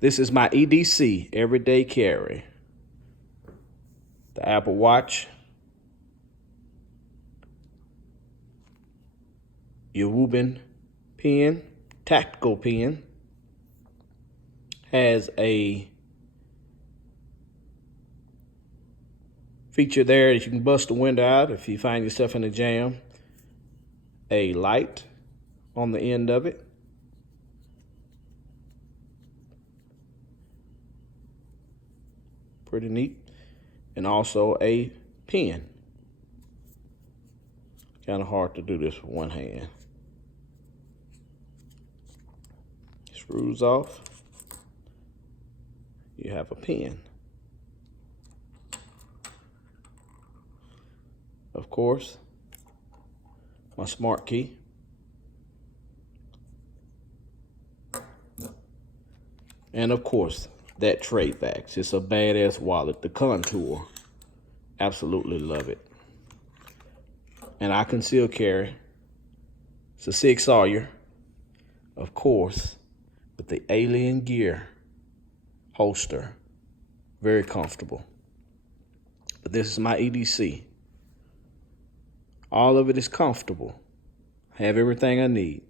This is my EDC Everyday Carry. The Apple Watch, your Woobin pen, tactical pen, has a feature there that you can bust the window out if you find yourself in a jam. A light on the end of it. Pretty neat. And also a pen. Kind of hard to do this with one hand. Screws off. You have a pen. Of course, my smart key. And of course, that tray bag. It's a badass wallet, the Contour. Absolutely love it. And I conceal carry. It's a 6-Sawyer, of course, with the Alien Gear holster. Very comfortable. But this is my EDC. All of it is comfortable. I have everything I need.